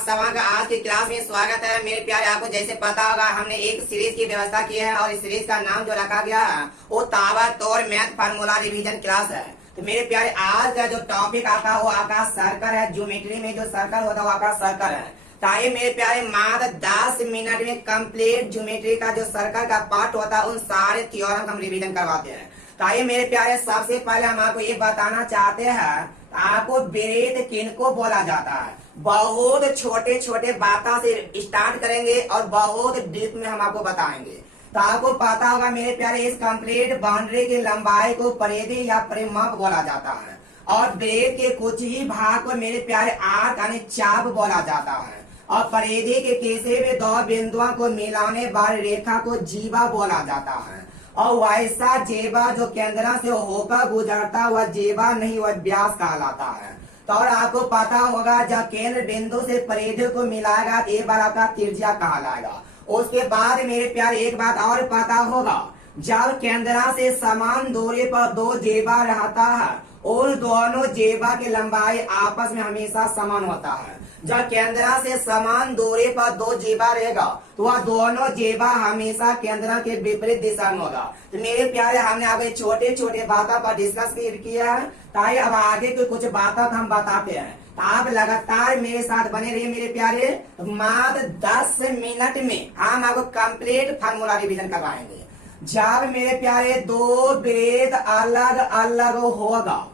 आप सभी का आज की क्लास में स्वागत है। मेरे प्यारे, आपको जैसे पता होगा हमने एक सीरीज की व्यवस्था की है और इस सीरीज का नाम जो रखा गया है वो ताबड़तोड़ मैथ फार्मूला रिवीजन क्लास है। तो मेरे प्यारे, आज का जो टॉपिक आता है वो आपका सर्कल है। ज्योमेट्री में जो सर्कल होता है वो आपका सर्कल है। ताकि मेरे प्यारे मात्र 10 मिनट में कंप्लीट ज्योमेट्री का जो सर्कल का पार्ट होता है उन सारे थ्योरम हम रिवीजन करवाते हैं। ताकि मेरे प्यारे, सबसे पहले हम आपको ये बताना चाहते हैं आपको वृत्त किनको बोला जाता है। बहुत छोटे छोटे बातों से स्टार्ट करेंगे और बहुत डीप में हम आपको बताएंगे। तो आपको पता होगा मेरे प्यारे, इस कंप्लीट बाउंड्री की लंबाई को परिधि या परिमाप बोला जाता है और वृत्त के कुछ ही भाग को मेरे प्यारे आर्क यानी चाप बोला जाता है और परिधि के किसी भी दो बिंदुओं को मिलाने वाली रेखा को जीवा बोला जाता है। और वैसा जेबा जो केंद्र से होकर गुजरता वह जेबा नहीं, वह व्यास कहलाता है। तो और आपको पता होगा जब केंद्र बिंदु से परिधि को मिलाएगा एक बार आपका त्रिज्या कहलाएगा। उसके बाद मेरे प्यारे एक बात और पता होगा, जब केंद्र से समान दूरी पर दो जेबा रहता है उन दोनों जेबा की लंबाई आपस में हमेशा समान होता है। जब केंद्र से समान दूरी पर दो जेबा रहेगा तो वह दोनों जेबा हमेशा केंद्र के विपरीत दिशा में होगा। तो मेरे प्यारे, हमने आपको छोटे छोटे बातों पर डिस्कस किया है ताकि अब आगे की कुछ बातों हम बताते हैं। तो आप लगातार मेरे साथ बने रहिए मेरे प्यारे। मात्र 10 मिनट में हम आपको कंप्लीट फार्मूला रिवीजन करवाएंगे। जब मेरे प्यारे दो वृत्त अलग अलग होगा,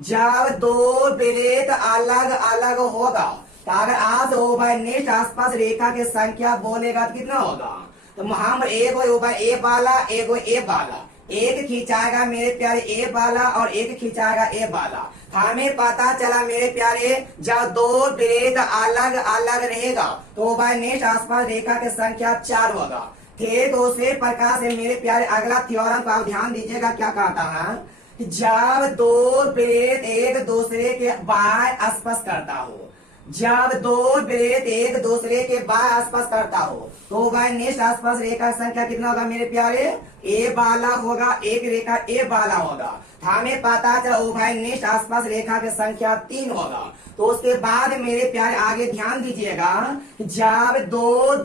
जब दो वृत्त अलग अलग होगा तो अगर आज ओवरनेट आसपास रेखा की संख्या बोलेगा तो कितना होगा। तो हम एक ए वाला एक वाला, एक खिंचाएगा मेरे प्यारे ए वाला और एक खिंचाएगा ए वाला। हमें पता चला मेरे प्यारे, जब दो वृत्त अलग अलग रहेगा तो ओवरनेट आसपास रेखा की संख्या 4 होगा। ठीक उसी प्रकार से मेरे प्यारे अगला थ्योरम को आप ध्यान दीजिएगा क्या कहता है। जब दो वृत्त एक दूसरे के बाएं स्पर्श करता हो, जब दो वृत्त एक दूसरे के बाएं स्पर्श करता हो तो ओवरनेट आसपास रेखा संख्या कितना होगा मेरे प्यारे, ए वाला होगा, एक रेखा ए वाला होगा। हमें पता चला ओवरनेट आसपास रेखा की संख्या 3 होगा। तो उसके बाद मेरे प्यारे आगे ध्यान दीजिएगा, जब दो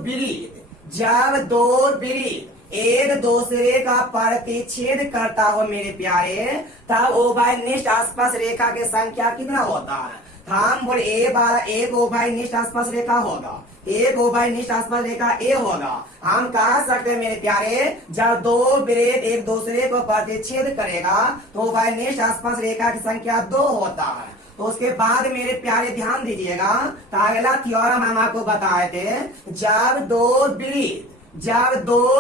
वृत्त एक दूसरे का प्रतिच्छेद करता हो मेरे प्यारे तब ओवरनेट आसपास रेखा की संख्या कितना होता है। हम बोले ए वाला एक ओवरनेट आसपास रेखा होगा, एक ओवरनेट आसपास रेखा ए होगा। हम कह सकते हैं मेरे प्यारे, जब दो वृत्त एक दूसरे को प्रतिच्छेद करेगा तो ओवरनेट आसपास रेखा की संख्या 2 होता है। तो उसके बाद मेरे प्यारे ध्यान दीजिएगा, तो अगला थ्योरम हम आपको बताए थे, जब दो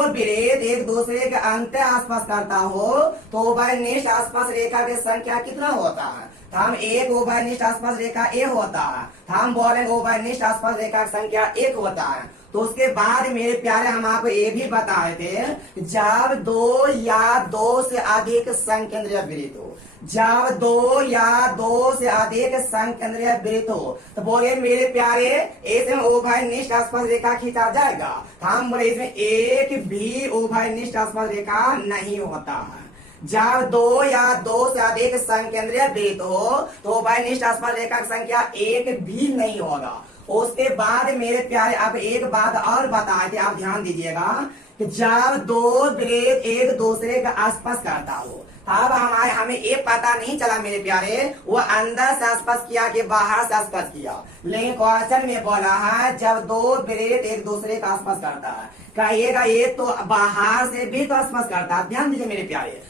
वृत्त एक दूसरे के अंत आसपास करता हो तो ओवरनेट आसपास रेखा की संख्या कितना होता है। हम एक ओवरनेट आसपास रेखा ए होता है, हम बोलेंगे ओवरनेट आसपास रेखा की संख्या 1 होता है। तो उसके बाद मेरे प्यारे हम आपको ये भी बताए थे, जब 2 या 2 से अधिक संकेंद्रीय वृत्त हो, जब 2 या 2 से अधिक संकेंद्रीय वृत्त हो तो बोले मेरे प्यारे इसमें ओवरनेट आसपास रेखा खींचा जाएगा। हम बोले इसमें एक भी ओवरनेट आसपास रेखा नहीं होता है। जब 2 या 2 से अधिक संकेंद्रीय वृत्त हो तो ओवरनेट आसपास रेखा की संख्या 1 भी नहीं होगा। उसके बाद मेरे प्यारे अब एक बात और बताए थे, आप ध्यान दीजिएगा, कि जब दो वृत्त एक दूसरे के आसपास करता हो अब हमें ये पता नहीं चला मेरे प्यारे वो अंदर से आसपास किया कि बाहर से आसपास किया, लेकिन क्वेश्चन में बोला है जब दो वृत्त एक दूसरे का आसपास करता है, कहिएगा ये तो बाहर से भी तो आसपास करता है। ध्यान दीजिए मेरे प्यारे,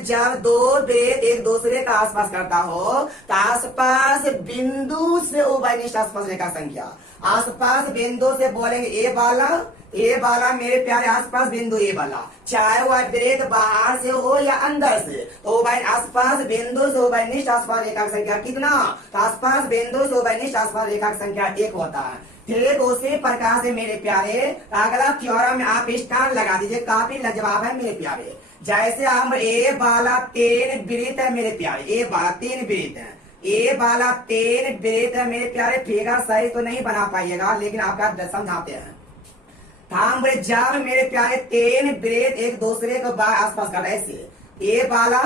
जब दो वृत्त एक दूसरे का आसपास करता हो तो आसपास बिंदु से ओवरनेट आसपास रेखा संख्या, आसपास बिंदु से बोलेंगे ए वाला मेरे प्यारे आसपास बिंदु ए वाला, चाहे वह वृत्त बाहर से हो या अंदर से, तो आसपास बिंदु से ओवरनेट आसपास रेखा की संख्या कितना, तो आसपास बिंदु से ओवरनेट आसपास रेखा की संख्या 1 होता है। ठीक उसी प्रकार से मेरे प्यारे अगला थ्योरम में आप स्टार लगा दीजिए, काफी लाजवाब है मेरे प्यारे। जैसे हम ए वाला 3 वृत्त है मेरे प्यारे, ए वाला 3 वृत्त है, ए वाला 3 वृत्त है मेरे प्यारे। फिगर सही तो नहीं बना पाइएगा लेकिन आपका समझाते हैं। हम जब मेरे प्यारे 3 वृत्त एक दूसरे को आसपास कर, ऐसे ए वाला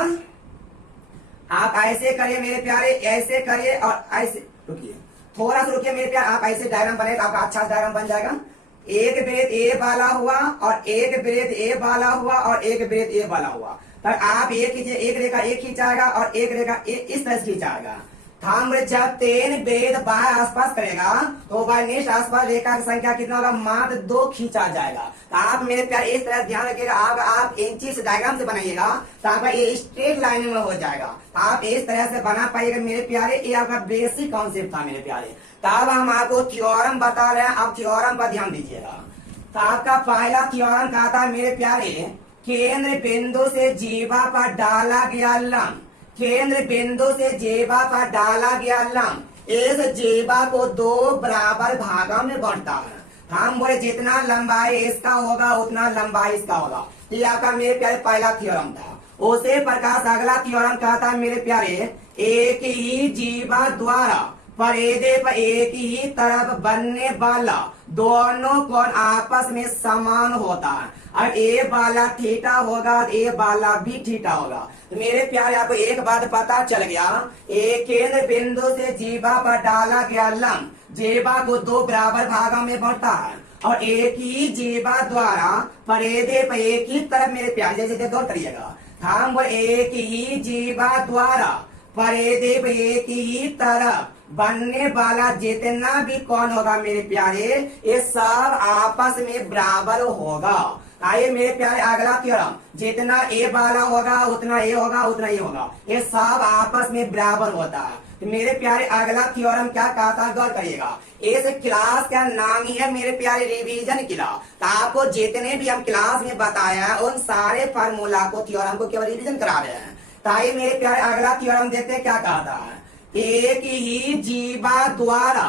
आप ऐसे करिए मेरे प्यारे, ऐसे करिए और ऐसे रुकिए, थोड़ा सा रुकिए मेरे प्यार, आप ऐसे डायग्राम बनेगा आपका अच्छा डायग्राम बन जाएगा। एक वृत्त ए वाला हुआ और एक वृत्त ए वाला हुआ और एक वृत्त ए वाला हुआ। पर आप ये कीजिए, एक रेखा एक खींचाएगा और एक रेखा इस तरह से खींचाएगा। थंब जब तीन वेद बाय आसपास करेगा तो बाय नेक्स्ट आसपास रेखा की संख्या कितना होगा, मात्र 2 खींचा जाएगा। तो आप मेरे प्यार इस तरह ध्यान रखिएगा, आप इंची से डायग्राम से बनाइएगा तो आपका ये स्ट्रेट लाइन में हो जाएगा। आप इस तरह से बना पाइएगा मेरे प्यारे, ये आपका बेसिक कॉन्सेप्ट था मेरे प्यारे। तब हम आपको थ्योरम बता रहे हैं, आप थ्योरम पर ध्यान दीजिएगा। तो आपका पहला थ्योरम कहा था मेरे प्यारे, केंद्र बिंदु से जीवा पर डाला गया लंब, केंद्र बिंदु से जेबा पर डाला गया लंब इस जेबा को 2 बराबर भागों में बांटता है। हम बोले जितना लंबाई इसका होगा उतना लंबाई इसका होगा। ये आपका मेरे प्यारे पहला थ्योरम था। उसे प्रकाश अगला थ्योरम कहता है मेरे प्यारे, एक ही जीवा द्वारा परिधि पर एक ही तरफ बनने वाला दोनों कोण आपस में समान होता है। और ए वाला थीटा होगा, ए वाला भी थीटा होगा। तो मेरे प्यारे आपको एक बात पता चल गया, एक केंद्र बिंदु से जीवा पर डाला गया लंब जेबा को 2 बराबर भागों में बांटता है और एक ही जीवा द्वारा परिधि पर एक ही तरफ मेरे प्यारे जैसे गौर करिएगा, हम एक ही जीवा द्वारा परिधि पर एक ही तरफ बनने वाला जितना भी कोण होगा मेरे प्यारे ये सब आपस में बराबर होगा। आइए मेरे प्यारे अगला थ्योरम, जितना ए वाला होगा उतना ए होगा उतना ए होगा, ये सब आपस में बराबर होता है। तो मेरे प्यारे अगला थ्योरम क्या कहता है गौर करिएगा। इस क्लास का नाम ही है मेरे प्यारे रिवीजन क्लास। तो आपको जितने भी हम क्लास में बताया उन सारे फार्मूला को थ्योरम को केवल रिवीजन करा रहे हैं। तो आइए मेरे प्यारे अगला थ्योरम देखते हैं क्या कहता है। एक ही जीवा द्वारा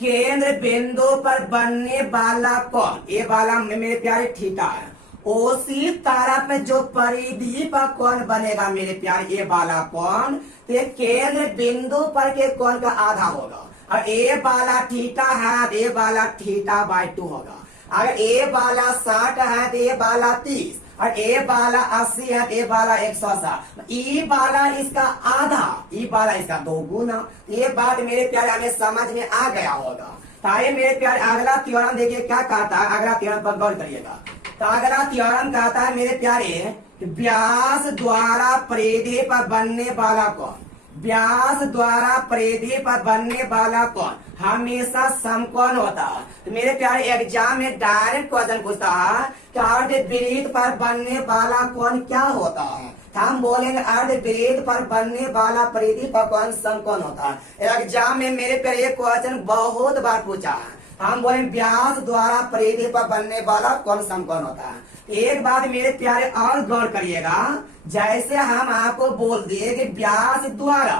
केंद्र बिंदु पर बनने वाला कोण, ये वाला मेरे प्यारे थीटा है, उसी तरफ जो परिधि पर कोण बनेगा मेरे प्यारे ये वाला कोण, तो केंद्र बिंदु पर के कोण का आधा होगा। और ए वाला थीटा है तो ए वाला थीटा बाय 2 होगा। अगर ए वाला 60 है तो ए वाला 30 और ए वाला 80 है ए वाला 160, ई वाला इसका आधा, ई वाला इसका 2 गुना। ये बात मेरे प्यारे हमें समझ में आ गया होगा। तो ये मेरे प्यारे अगला थ्योरम देखिए क्या कहता है, अगला थ्योरम पर गौर करिएगा। तो अगला थ्योरम कहता है मेरे प्यारे, व्यास द्वारा परिधि पर बनने वाला कोण, व्यास द्वारा परिधि पर बनने वाला कोण हमेशा समकोण होता है। तो मेरे प्यारे एग्जाम में डायरेक्ट क्वेश्चन पूछता है कि अर्धवृत्त पर बनने वाला कोण क्या होता है, हम बोलेंगे अर्धवृत्त पर बनने वाला परिधि पर कोण समकोण होता है। एग्जाम में मेरे प्यारे ये क्वेश्चन बहुत बार पूछा है, हम बोले व्यास द्वारा परिधि पर बनने वाला कोण समकोण होता है। एक बात मेरे प्यारे और गौर करिएगा, जैसे हम आपको बोल दिए कि व्यास द्वारा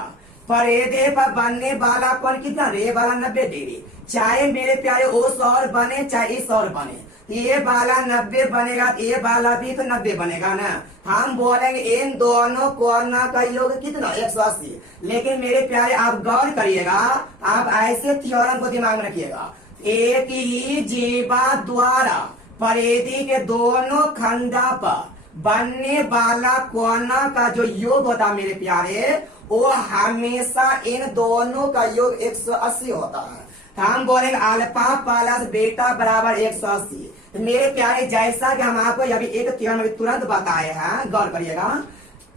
परिधि पर बनने वाला कोण कितना, रे वाला 90 डिग्री, चाहे मेरे प्यारे उस और बने चाहे इस और बने, ये वाला 90 बनेगा ये वाला भी तो 90 बनेगा ना। हम बोलेंगे इन दोनों कोणों का योग कितना 180। लेकिन मेरे प्यारे आप गौर करिएगा, आप ऐसे थ्योरम को दिमाग में रखिएगा, एक ही जीवा द्वारा परिधि के दोनों खंडा पर बनने वाला कोणों का जो योग होता मेरे प्यारे वो हमेशा इन दोनों का योग 180 होता है। हम बोलेंगे अल्फा प्लस बीटा बराबर 180। तो मेरे प्यारे जैसा कि हम आपको अभी एक थ्योरम तुरंत बताए हैं, गौर करिएगा,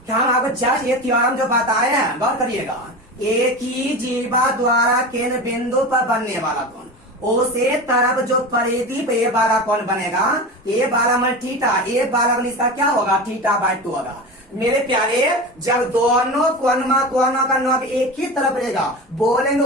हम आपको जस्ट ये थ्योरम जो बताए हैं गौर करिएगा, एक ही जीवा द्वारा केंद्र बिंदु पर बनने वाला कोण उसे तरफ जो परिधि पे ये वाला कोण बनेगा, ये वाला मन थीटा, ये वाला मन इसका क्या होगा थीटा बाय 2 होगा। मेरे प्यारे जब दोनों कोणों का नोक एक ही तरफ रहेगा बोलेंगे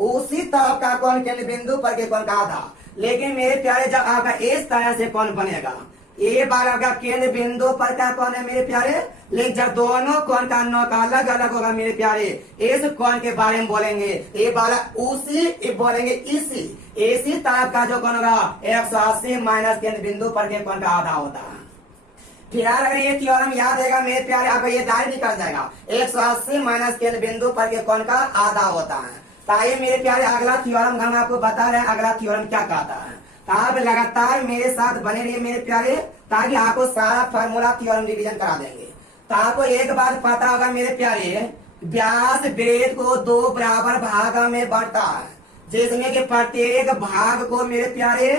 उसी तरफ का कोण केंद्र बिंदु पर के कोण का आधा। लेकिन मेरे प्यारे जब आपका इस तरह से कोण बनेगा, ये वाला का केंद्र बिंदु पर का कोण है मेरे प्यारे, लेकिन जब दोनों कोण का नोक अलग अलग होगा मेरे प्यारे, इस कोण के बारे में बोलेंगे ये वाला उसी बोलेंगे इसी तरफ का जो कोण होगा 180 माइनस केंद्र बिंदु पर के कोण का आधा होता है। फिर अगर ये थ्योरम याद रहेगा मेरे प्यारे आपको ये डायरेक्ट निकल जाएगा 180 माइनस केंद्र बिंदु पर के कोण का आधा होता है। ताकि मेरे प्यारे अगला थ्योरम हम आपको बता रहे हैं, अगला थ्योरम क्या कहता है। आप लगातार मेरे साथ बने रहिए मेरे प्यारे, ताकि आपको सारा फार्मूला थ्योरम रिवीजन करा देंगे। तो आपको एक बात पता होगा मेरे प्यारे, व्यास वृत्त को दो बराबर भागों में बांटता है, जिसमें कि प्रत्येक भाग को मेरे प्यारे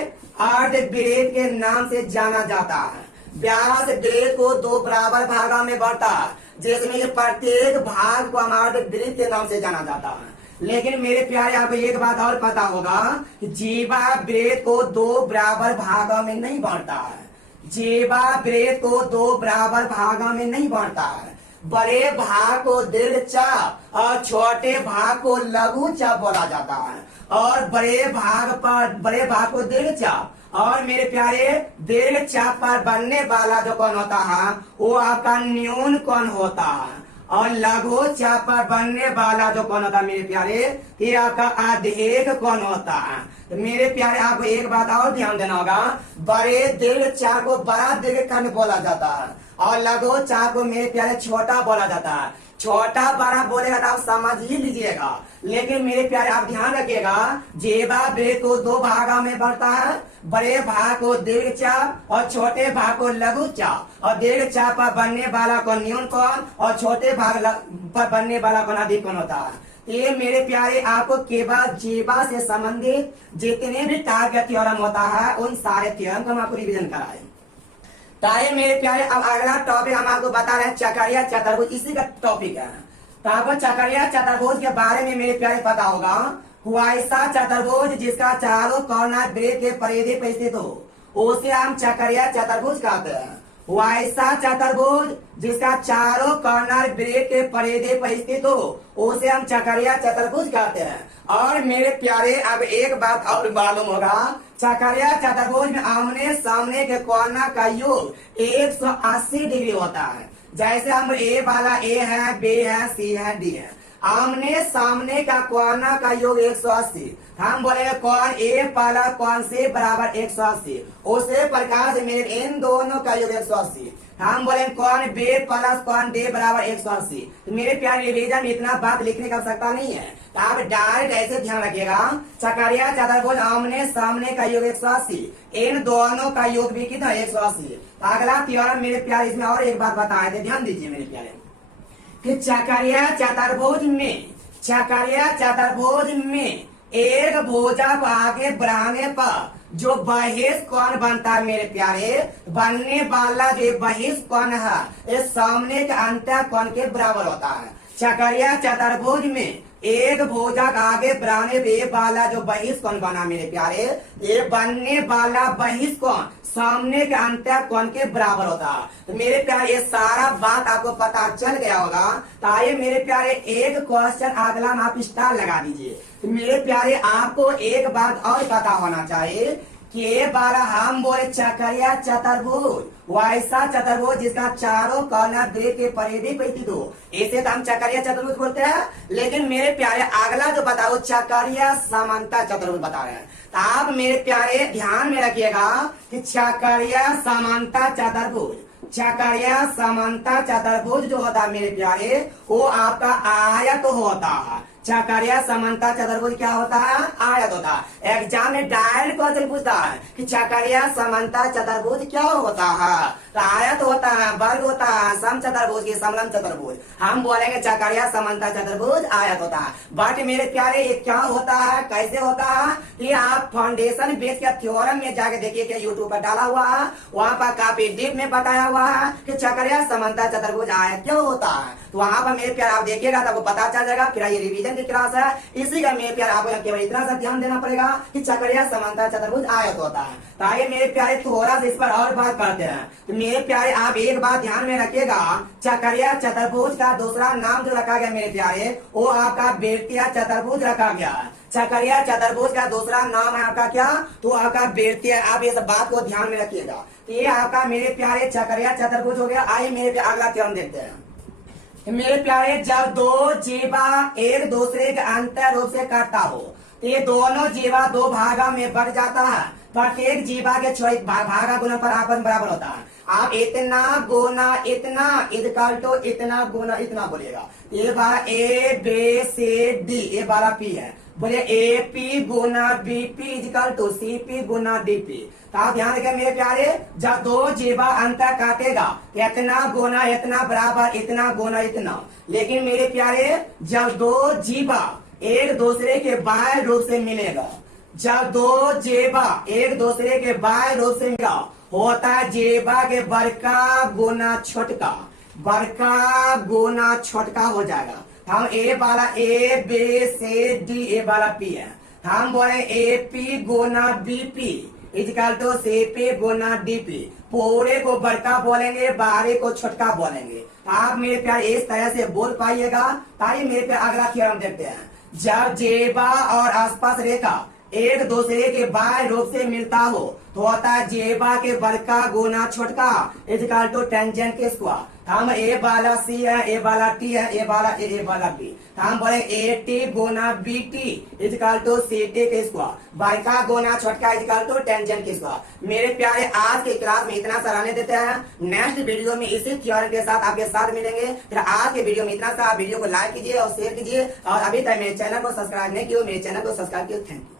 अर्धवृत्त के नाम से जाना जाता है। व्यास वृत्त को दो बराबर भागों में बांटता है, जिसमें कि प्रत्येक भाग को हम अर्धवृत्त के नाम से जाना जाता है। लेकिन मेरे प्यारे आपको एक बात और पता होगा कि जीवा वृत्त को दो बराबर भागों में नहीं बांटता है। जीवा वृत्त को दो बराबर भागों में नहीं बांटता है। बड़े भाग को दीर्घ चाप और छोटे भाग को लघु चाप बोला जाता है। और बड़े भाग को दीर्घ चाप और मेरे प्यारे दीर्घ चाप पर बनने वाला जो कौन होता है वो आपका न्यून कौन होता है। और लघु चाप पर बनने वाला जो कौन होता है मेरे प्यारे ये आपका अधिक कौन होता है। तो मेरे प्यारे आपको एक बात और ध्यान देना होगा, बड़े दीर्घ चाप को बड़ा दीर्घ कर्ण बोला जाता है और लघु चाप को मेरे प्यारे छोटा बोला जाता है। छोटा बड़ा बोलेगा तो आप समझ ही लीजिएगा, लेकिन मेरे प्यारे आप ध्यान रखिएगा जीवा वृत्त को दो भागों में बढ़ता है। बड़े भाग को दीर्घ चाप और छोटे भाग को लघु चाप और दीर्घ चाप पर बनने वाला को न्यून कौन और छोटे भाग पर बनने वाला कौन अधिक कौन होता है। ये मेरे प्यारे आपको केवल जीवा से संबंधित जितने भी टारगेट थ्योरम होता है उन सारे थ्योरम को हम आपको रिविजन कराए। तारे मेरे प्यारे अब अगला टॉपिक हम आपको बता रहे हैं चक्रीय चतुर्भुज, इसी का टॉपिक है। तो आपको चक्रीय चतुर्भुज के बारे में मेरे प्यारे पता होगा, हुआ ऐसा चतुर्भुज जिसका चारों कॉर्नर वृत्त के परिधि पर स्थित हो उसे हम चक्रीय चतुर्भुज कहते हैं। हुआ ऐसा चतुर्भुज जिसका चारों कॉर्नर वृत्त के परिधि पर स्थित हो उसे हम चक्रीय चतुर्भुज कहते हैं। और मेरे प्यारे अब एक बात और मालूम होगा, चक्रीय चतुर्भुज में आमने सामने के कोण का योग 180 डिग्री होता है। जैसे हम ए वाला ए है, बी है, सी है, डी है। आमने सामने का कोण का योग 180, हम बोलेंगे कोण ए वाला कोण से बराबर 180। उसे प्रकार से मेरे इन दोनों का योग 180, हम बोलेंगे कोण बी प्लस कोण डी बराबर 180। तो मेरे प्यारे रिवीजन में इतना बात लिखने की आवश्यकता नहीं है, तो आप डायरेक्ट ऐसे ध्यान रखिएगा चक्रीय चतुर्भुज आमने सामने का योग 180, इन दोनों का योग भी कितना 180। अगला थ्योरम मेरे प्यारे इसमें और एक बात बताए थे, ध्यान दीजिए मेरे प्यारे कि चक्रीय चतुर्भुज में एक भुजा को आगे बढ़ाने पर जो बहिष कोण बनता है मेरे प्यारे, बनने वाला जो बहिष कोण है इस सामने के अंतर कोण के बराबर होता है। चक्रीय चतुर्भुज में एक भुजा का आगे बढ़ाने पे वाला जो बहिष कोण बना मेरे प्यारे, ये बनने वाला बहिष कोण सामने के अंतर कोण के बराबर होता है। तो मेरे प्यारे ये सारा बात आपको पता चल गया होगा। तो आइए मेरे प्यारे एक क्वेश्चन अगला में आप स्टार लगा दीजिए। तो मेरे प्यारे आपको एक बात और पता होना चाहिए कि बारह हम बोले चक्रीय चतुर्भुज वैसा चतुर्भुज जिसका चारों कॉर्नर वृत्त के परिधि पर स्थित हो, इसे तो हम चक्रीय चतुर्भुज बोलते हैं। लेकिन मेरे प्यारे अगला जो बताओ चक्रीय समांतर चतुर्भुज बता रहे हैं। तो आप मेरे प्यारे ध्यान में रखिएगा कि चक्रीय समांतर चतुर्भुज जो होता है मेरे प्यारे वो आपका आयत होता है। चक्रीय समांतर चतुर्भुज क्या होता है? आयत होता है। एग्जाम में डायरेक्ट क्वेश्चन पूछता है कि चक्रीय समांतर चतुर्भुज क्या होता है। तो आयत होता है, वर्ग होता है, सम चतुर्भुज की समलंब चतुर्भुज, हम बोलेंगे चक्रीय समांतर चतुर्भुज आयत होता है। बट मेरे प्यारे ये क्या होता है, कैसे होता है, ये आप फाउंडेशन बेस के थ्योरम में जाके देखिए कि यूट्यूब पर डाला हुआ है, वहाँ पर काफी डीप में बताया हुआ है कि चक्रीय समांतर चतुर्भुज आयत क्या होता है। तो वहाँ पर मेरे प्यार आप देखिएगा तो आपको पता चल जाएगा। फिर ये रिवीजन की क्लास है, इसी का मेरे प्यार आपको केवल इतना सा ध्यान देना पड़ेगा कि चक्रीय समांतर चतुर्भुज आयत होता है। तो आइए मेरे प्यारे थोड़ा सा इस पर और बात करते हैं। तो मेरे प्यारे आप एक बात ध्यान में रखिएगा, चक्रीय चतुर्भुज का दूसरा नाम जो रखा गया मेरे प्यारे वो आपका वृत्तीय चतुर्भुज रखा गया। चक्रीय चतुर्भुज का दूसरा नाम है आपका क्या, तो आपका वृत्तीय। आप इस बात को ध्यान में रखिएगा। ये आपका मेरे प्यारे चक्रीय चतुर्भुज हो गया। आइए मेरे प्यारे अगला थ्योरम देखते हैं। मेरे प्यारे जब दो जीवा एक दूसरे के अंतर रूप से काटता हो तो ये दोनों जीवा दो भागा में बढ़ जाता है। प्रत्येक जीवा के छोटे भागा गुना पर आपस बराबर होता है। आप इतना गुना इतना इक्वल टू इतना गुना इतना बोलिएगा। ये वाला ए बी सी डी, ये वाला पी है। बोले AP गुना BP इक्वल टू CP गुना DP। तो आप ध्यान रखें मेरे प्यारे, जब दो जीवा अंतर काटेगा इतना गुना इतना बराबर इतना गुना इतना। लेकिन मेरे प्यारे जब दो जीवा एक दूसरे के बाह्य रूप से मिलेगा, जब दो जेबा एक दूसरे के बाह्य रूप से मिलेगा, होता है जेबा के बड़का गुना छोटका, बड़का गुना छोटका हो जाएगा। हम ए वाला A B C D ए वाला P है, हम बोले AP गुना BP इक्वल टू CP गुना DP। पूरे को बड़का बोलेंगे, बाहरी को छोटका बोलेंगे। आप मेरे प्यार इस तरह से बोल पाइएगा। ताकि मेरे प्यार अगला थ्योरम देखते हैं। जब जेबा और आसपास रेखा एक दूसरे के बाह्य रूप से मिलता हो तो होता है जेबा के बड़का गुना छोटका इक्वल टू टेंजेंट के स्क्वायर। हम ए वाला C है, ए वाला T है, ए वाला A, ए वाला B। हम बोले AT गुना BT इक्वल टू CT के स्क्वायर, बड़का गुना छोटका इक्वल टू टेंजेंट के स्क्वायर। मेरे प्यारे आज के क्लास में इतना सा रहने देते हैं। नेक्स्ट वीडियो में इसी थ्योरम के साथ आपके साथ मिलेंगे। फिर आज के वीडियो में इतना सा, वीडियो को लाइक कीजिए और शेयर कीजिए। और अभी तक मेरे चैनल को सब्सक्राइब नहीं किया, मेरे चैनल को सब्सक्राइब कीजिए। Thank you.